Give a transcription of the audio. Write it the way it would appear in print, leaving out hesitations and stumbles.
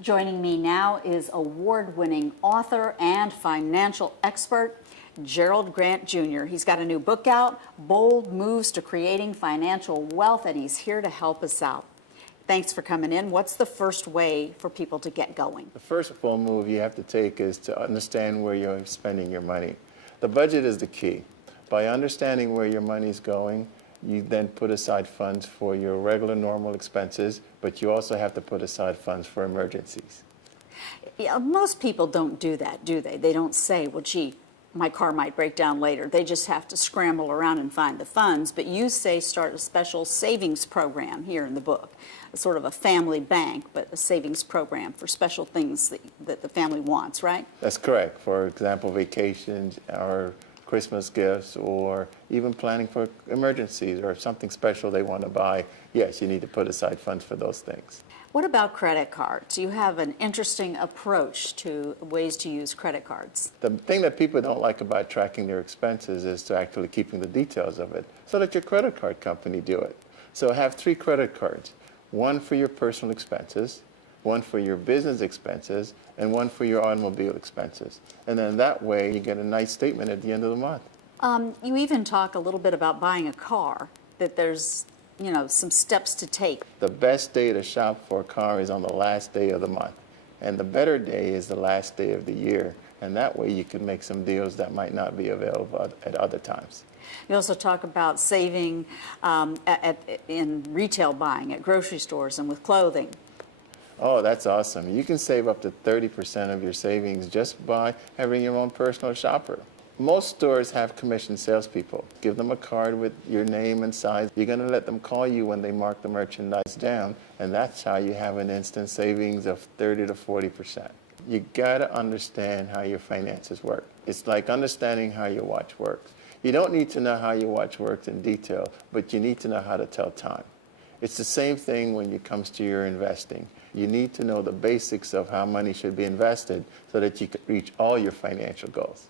Joining me now is award-winning author and financial expert, Gerald Grant Jr. He's got a new book out, Bold Moves to Creating Financial Wealth, and he's here to help us out. Thanks for coming in. What's the first way for people to get going? The first bold move you have to take is to understand where you're spending your money. The budget is the key. By understanding where your money is going, you then put aside funds for your regular normal expenses, but you also have to put aside funds for emergencies. Yeah, most people don't do that, do they? They don't say, well, gee, my car might break down later. They just have to scramble around and find the funds. But you say start a special savings program here in the book, sort of a family bank, but a savings program for special things that the family wants, right? That's correct. For example, vacations or Christmas gifts, or even planning for emergencies or something special they want to buy. Yes, you need to put aside funds for those things. What about credit cards? You have an interesting approach to ways to use credit cards. The thing that people don't like about tracking their expenses is to actually keeping the details of it, so let your credit card company do it. So have 3 credit cards, one for your personal expenses, one for your business expenses, and one for your automobile expenses. And then that way you get a nice statement at the end of the month. You even talk a little bit about buying a car, that there's, some steps to take. The best day to shop for a car is on the last day of the month. And the better day is the last day of the year. And that way you can make some deals that might not be available at other times. You also talk about saving in retail buying at grocery stores and with clothing. Oh, that's awesome. You can save up to 30% of your savings just by having your own personal shopper. Most stores have commissioned salespeople. Give them a card with your name and size. You're going to let them call you when they mark the merchandise down, and that's how you have an instant savings of 30 to 40%. You got to understand how your finances work. It's like understanding how your watch works. You don't need to know how your watch works in detail, but you need to know how to tell time. It's the same thing when it comes to your investing. You need to know the basics of how money should be invested so that you can reach all your financial goals.